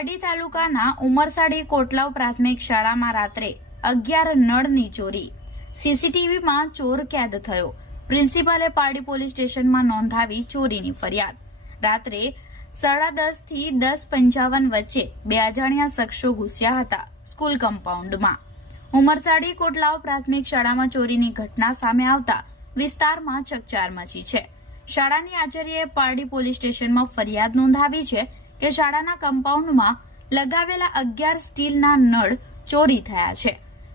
પારડી તાલુકાના ઉમરસાડી કોટલાવ પ્રાથમિક શાળામાં રાત્રે અગિયાર નળની ચોરી. સીસીટીવીમાં ચોર કેદ થયો. પ્રિન્સિપાલે પારડી પોલીસ સ્ટેશનમાં નોંધાવી ચોરીની ફરિયાદ. રાત્રે સાડા દસથી દસ પંચાવન વચ્ચે બે અજાણ્યા શખ્સો ઘૂસ્યા હતા સ્કૂલ કમ્પાઉન્ડમાં. ઉમરસાડી કોટલાવ પ્રાથમિક શાળામાં ચોરીની ઘટના સામે આવતા વિસ્તારમાં ચકચાર મચી છે. શાળાની આચાર્યએ પારડી પોલીસ સ્ટેશનમાં ફરિયાદ નોંધાવી છે કે શાળાના કમ્પાઉન્ડમાં લગાવેલા અગિયાર સ્ટીલના નળ ચોરી થયા છે.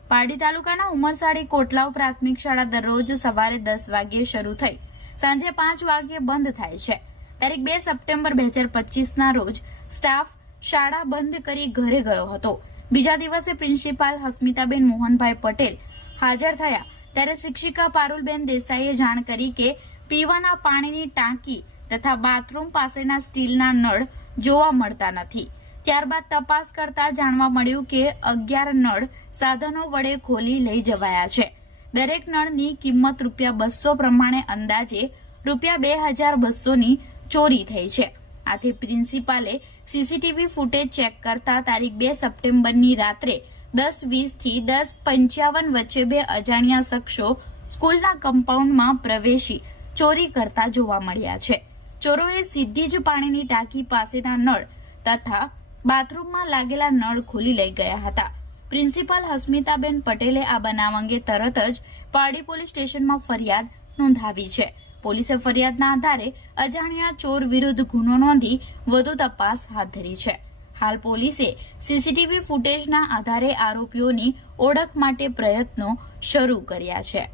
પારડી તાલુકાના ઉમરસાડી કોટલાવ પ્રાથમિક શાળા દરરોજ સવારે દસ વાગ્યે શરૂ થઈ. સાંજે પાંચ વાગ્યે બંધ થાય છે. તારીખ બે સપ્ટેમ્બર બે હજાર પચીસના રોજ સ્ટાફ શાળા બંધ કરી ઘરે ગયો હતો. બીજા દિવસે પ્રિન્સિપાલ હસ્મિતાબેન મોહનભાઈ પટેલ હાજર થયા. ત્યારે શિક્ષિકા પારુલબેન દેસાઈએ જાણ કરી કે પીવાના પાણીની ટાંકી તથા બાથરૂમ પાસેના સ્ટીલના નળ જોવા મળતા નથી. ત્યારબાદ તપાસ કરતા જાણવા મળ્યું કે અગિયાર નળ સાધનો વડે ખોલી લઈ જવાયા છે. દરેક નળની કિંમત રૂપિયા બસો પ્રમાણે અંદાજે રૂપિયા બે હજાર બસોની ચોરી થઈ છે. આથી પ્રિન્સિપાલે સીસીટીવી ફૂટેજ ચેક કરતા તારીખ બે સપ્ટેમ્બરની રાત્રે દસ વીસથી દસ પંચાવન વચ્ચે બે અજાણ્યા શખ્સો સ્કૂલના કમ્પાઉન્ડમાં પ્રવેશી ચોરી કરતા જોવા મળ્યા છે. ચોરોએ સીધી જ પાણીની ટાંકી પાસેના નળ તથા બાથરૂમમાં લાગેલા નળ ખોલી લઈ ગયા હતા. પ્રિન્સિપાલ હસ્મિતાબેન પટેલે આ બનાવ અંગે તરત જ પારડી પોલીસ સ્ટેશનમાં ફરિયાદ નોંધાવી છે. પોલીસે ફરિયાદના આધારે અજાણ્યા ચોર વિરુદ્ધ ગુનો નોંધી વધુ તપાસ હાથ ધરી છે. હાલ પોલીસે સીસીટીવી ફૂટેજના આધારે આરોપીઓની ઓળખ માટે પ્રયત્નો શરૂ કર્યા છે.